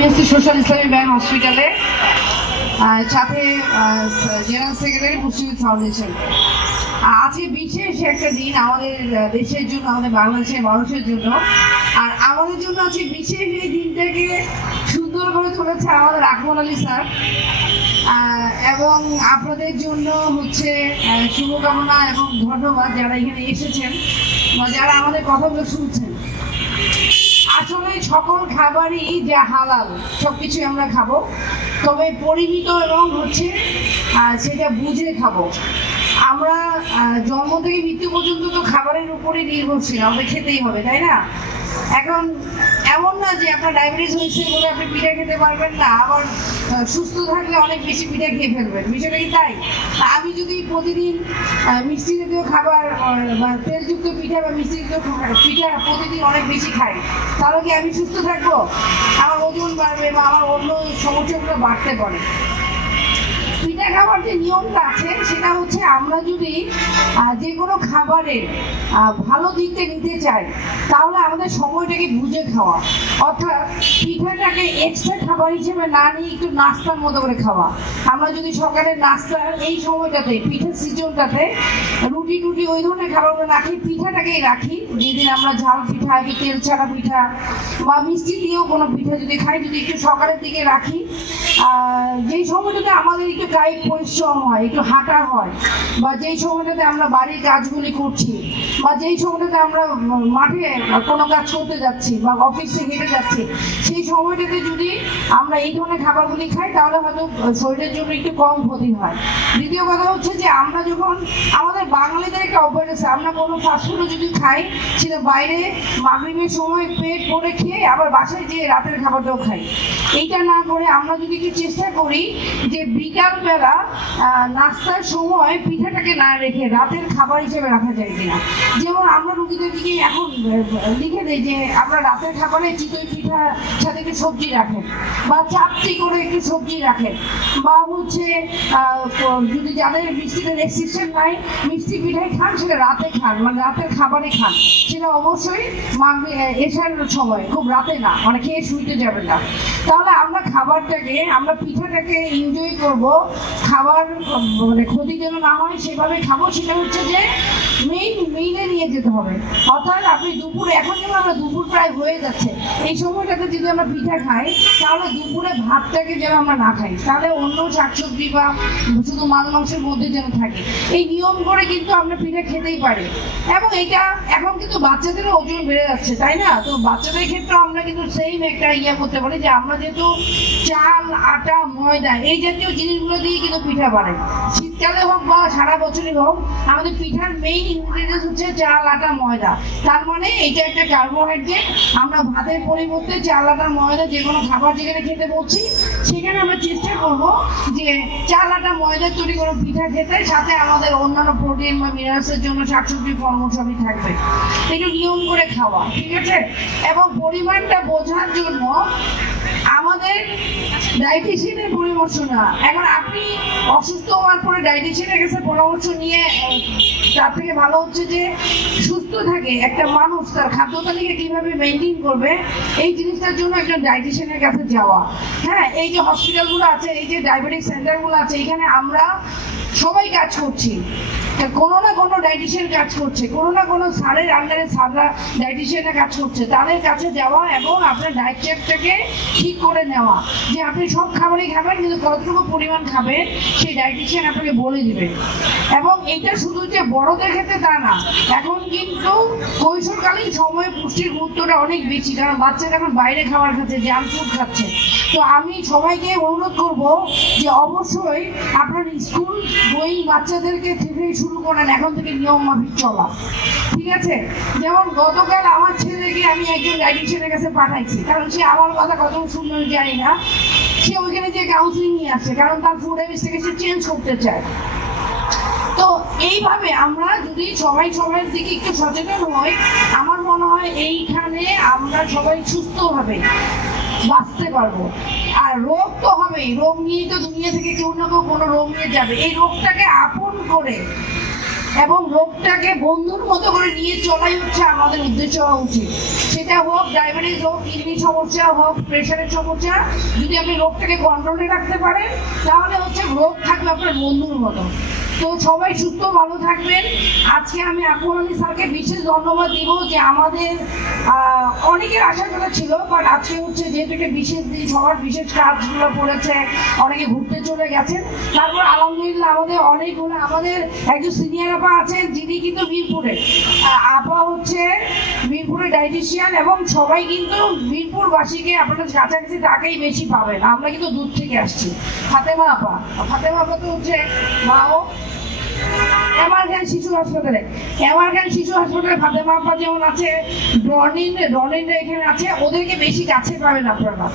আমি আছি সোশ্যাল ইসলামী ব্যাংক হসপিটালে, সাথে জেনারেল সেক্রেটারি মুসলিম ফাউন্ডেশন। আজকে বিশেষ একটা দিন আমাদের দেশের জন্য, আমাদের বাংলাদেশের মানুষের জন্য, আর আমাদের জন্য আজকে বিশেষ এই দিনটাকে সুন্দর করে তুলেছে আমাদের আকমল আলী স্যার। এবং আপনাদের জন্য হচ্ছে শুভকামনা এবং ধন্যবাদ যারা এখানে এসেছেন বা যারা আমাদের কথাগুলো শুনছেন। আসলে সকল খাবারই যা হালাল সবকিছু আমরা খাবো, তবে পরিমিত এবং হচ্ছে সেটা বুঝে খাবো। আমরা জন্ম থেকে মৃত্যু পর্যন্ত তো খাবারের উপরে নির্ভরশীল, আমাদের খেতেই হবে, তাই না? এখন এমন না যে আপনার ডায়াবেটিস হয়েছে বলে আপনি পিঠা খেতে পারবেন না, আবার সুস্থ থাকলে অনেক বেশি পিঠা খেয়ে ফেলবেন, বিষয়টা কি তাই? আমি যদি প্রতিদিন মিষ্টি জাতীয় খাবার বা তেলযুক্ত পিঠা বা মিষ্টিযুক্ত পিঠা প্রতিদিন অনেক বেশি খাই, তাহলে কি আমি সুস্থ থাকবো? আমার ওজন বাড়বে বা আমার অন্য সমস্যাগুলো বাড়তে পারে। পিঠা খাবার যে নিয়মটা আছে সেটা হচ্ছে, আমরা যদি যে কোনো খাবারের ভালো দিকটা নিতে চাই তাহলে আমাদের সময়টাকে বুঝে খাওয়া, অর্থাৎ পিঠাটাকে এক্সট্রা খাবার হিসেবে না নিয়ে একটু নাস্তার মতো করে খাওয়া। আমরা যদি সকালের নাস্তার এই সময়টাতে, পিঠার সিজনটাতে রুটি টুটি ওই ধরনের খাবারগুলো না খেয়ে পিঠাটাকেই রাখি, যেদিন আমরা ঝাল পিঠা, তেল ছাড়া পিঠা বা মিষ্টি দিয়েও কোনো পিঠা যদি খাই, যদি একটু সকালের দিকে রাখি, যেই সময়টাতে আমাদের একটু কায়িক পরিশ্রম হয়, একটু হাঁটা হয়, বা যেই সময়টাতে আমরা বাড়ির কাজগুলি করছি, বা যেই সময়টাতে আমরা মাঠে কোনো কাজ করতে যাচ্ছি বা অফিসে হেঁটে যাচ্ছি, সেই সময়টাতে যদি আমরা এই ধরনের খাবারগুলি খাই তাহলে হয়তো শরীরের জন্য একটু কম ক্ষতি হয়। দ্বিতীয় কথা হচ্ছে যে, আমরা যখন আমাদের বাঙালিদের একটা অভ্যাস আছে, আমরা কোনো ফাস্টফুডও যদি খাই সেটা বাইরে মাগরিবের সময় পেট ভরে খেয়ে আবার বাসায় যেয়ে রাতের খাবারটাও খাই। এইটা না করে আমরা যদি একটু চেষ্টা করি যে বিকালবেলা নাস্তার সময় পিঠাটাকে না রেখে রাতের খাবার হিসেবে রাখা যায় কিনা। যেমন আমরা রুগীদেরকে এখন লিখে দেয় যে আমরা রাতের খাবারে চিতই পিঠা সাথে একটু সবজি রাখেন, বা চাপটি করে একটু সবজি রাখেন, বা হচ্ছে যদি যাদের মিষ্টিতে রেস্ট্রিকশন নাই, মিষ্টি পিঠাই খান, সেটা রাতে খান, মানে রাতের খাবারে খান, সেটা অবশ্যই এসার সময়, খুব রাতে না, মানে খেয়ে শুইতে যাবেন না। তাহলে আমরা খাবারটাকে, আমরা পিঠাটাকে এনজয় করব, খাবার মানে ক্ষতি যেন না হয় সেভাবে খাবো। সেটা হচ্ছে যে মেইনে নিয়ে যেতে হবে, অর্থাৎ আপনি দুপুরে, এখন যেমন আমরা দুপুর প্রায় হয়ে যাচ্ছে, এই সময়টাতে যদি আমরা পিঠা খাই তাহলে দুপুরে ভাতটাকে যেন আমরা না খাই, তাহলে অন্য শাকসবজি বা শুধু মাছ মাংসের মধ্যে যেন থাকে। এই নিয়ম করে কিন্তু আমরা পিঠা খেতেই পারি। এবং এটা এখন কিন্তু বাচ্চাদেরও ওজন বেড়ে যাচ্ছে, তাই না? তো বাচ্চাদের ক্ষেত্রে আমরা কিন্তু সেম একটা করতে পারি যে, আমরা যেহেতু চাল, আটা, ময়দা এই জাতীয় জিনিসগুলো দিয়ে কিন্তু পিঠা বানাই, শীতকালে হোক বা সারা বছরই হোক, আমাদের পিঠার মেইন ইনগ্রিডিয়েন্টস হচ্ছে চাল, আটা, ময়দা। তার মানে এটা একটা কার্বোহাইড্রেট। আমরা ভাতের পরিবর্তে চাল, আটা, ময়দা যে কোনো খাবার যেখানে খেতে বলছি সেখানে আমরা চেষ্টা করব যে চাল, আটা, ময়দা তৈরি কোনো পিঠা খেতে, সাথে আমাদের অন্যান্য প্রোটিন বা মিনারেলসের জন্য শাকসবজি, ফলমূল সবই থাকবে। একটু নিয়ম করে খাওয়া, ঠিক আছে? এবং পরিমাণটা বোঝার জন্য আমাদের ডায়েটিশিয়ানের পরামর্শ না। এখন আপনি অসুস্থ হওয়ার পরে ডায়েটিশিয়ানের কাছে পরামর্শ নিয়ে, তার থেকে ভালো হচ্ছে যে সুস্থ থাকে একটা মানুষ তার খাদ্য তালিকা কিভাবে মেনটেন করবে, এই জিনিসটার জন্য একজন ডায়েটিশিয়ানের কাছে যাওয়া। হ্যাঁ, এই যে হসপিটালগুলো আছে, এই যে ডায়াবেটিক সেন্টারগুলো আছে, এখানে আমরা সবাই কাজ করছি, কোনো না কোনো ডায়েটিশিয়ান কাজ করছে, কোনো না কোনো স্যারের আন্ডারে স্যাররা ডায়েটিশিয়ানের কাজ করছে, তাদের কাছে যাওয়া এবং আপনার ডায়েট চার্টটাকে ঠিক করে নেওয়া যে আপনি সব খাবারই খাবেন, কিন্তু কতটুকু পরিমাণ খাবেন সেই ডায়েটিশিয়ান আপনাকে বলে দিবে। এবং এটা শুধু যে বড়দের ক্ষেত্রে তা না, এখন কিন্তু কৈশোরকালীন সময়ে পুষ্টির গুরুত্বটা অনেক বেশি, কারণ বাচ্চারা এখন বাইরে খাবার খাচ্ছে, জাঙ্ক ফুড খাচ্ছে। তো আমি সবাইকে অনুরোধ করব যে অবশ্যই আপনার স্কুল গোয়িং বাচ্চাদেরকে থেকে শুরু করেন এখন থেকে নিয়ম মাফিক চলা, ঠিক আছে? যেমন গতকাল আমার ছেলেকে আমি একজন ডায়েটিশিয়ানের কাছে পাঠাইছি, কারণ সে আমার কথা কত শুনবে জানি না, সে ওইখানে যে কাউন্সিলিং নিয়ে আসছে, কারণ তার ফুড হ্যাবিটস থেকে সে চেঞ্জ করতে চায়। তো এইভাবে আমরা যদি সবাই সবার দিকে একটু সচেতন হই, আমার মনে হয় এইখানে আমরা সবাই সুস্থভাবে বাঁচতে পারবো। আর রোগ তো হবেই, রোগ নিয়েই তো দুনিয়া থেকে কেউ না কেউ কোনো রোগ নিয়ে যাবে। এই রোগটাকে আপন করে এবং রোগটাকে বন্ধুর মতো করে নিয়ে চলাই হচ্ছে আমাদের উদ্দেশ্য হওয়া উচিত। সেটা হোক ডায়াবেটিস হোক, কিডনি সমস্যা হোক, প্রেশারের সমস্যা, যদি আপনি রোগটাকে কন্ট্রোলে রাখতে পারেন তাহলে হচ্ছে রোগ থাকবে আপনার বন্ধুর মতো। তো সবাই সুস্থ ভালো থাকবেন। আজকে আমি আকবর আলী স্যারকে বিশেষ ধন্যবাদ দিব যে আমাদের অনেকের আসার কথা ছিল, বাট আজকে হচ্ছে যেহেতু একটা বিশেষ দিন, সবার বিশেষ কাজগুলো পড়েছে, অনেকে ঘুরতে চলে গেছেন। তারপর আলহামদুলিল্লাহ আমাদের একজন সিনিয়র আপা আছেন যিনি কিন্তু মিরপুরে, আপা হচ্ছে মিরপুরে ডায়েটিশিয়ান, এবং সবাই কিন্তু মিরপুরবাসীকে আপনাদের কাছাকাছি তাকেই বেশি পাবেন, আমরা কিন্তু দূর থেকে আসছি। ফাতেমা আপা তো হচ্ছে মাও এমারখান শিশু হাসপাতালে ফাতেমা আপা যেমন আছে, ডনিনরা এখানে আছে, ওদেরকে বেশি কাছে পাবেন আপনারা।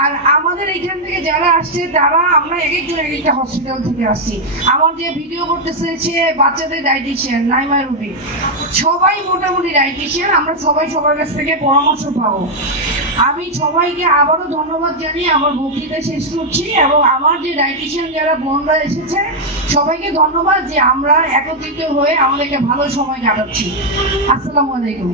আর আমাদের এখান থেকে যারা আসছে তারা, আমরা এক একজন এক একটা হসপিটাল থেকে আসছি। আমার যে ভিডিও করতেছে সে বাচ্চাদের ডায়েটিশিয়ান নাইমা রুবি, সবাই মোটামুটি ডায়েটিশিয়ান, আমরা সবাই সবার কাছ থেকে পরামর্শ পাবো। আমি সবাইকে আবারও ধন্যবাদ জানিয়ে আমার বক্তৃতা শেষ করছি, এবং আমার যে ডায়েটিশিয়ান যারা বোনরা এসেছে সবাইকে ধন্যবাদ যে আমরা একত্রিত হয়ে আমাদের একটা ভালো সময় কাটাচ্ছি। আসসালামু আলাইকুম।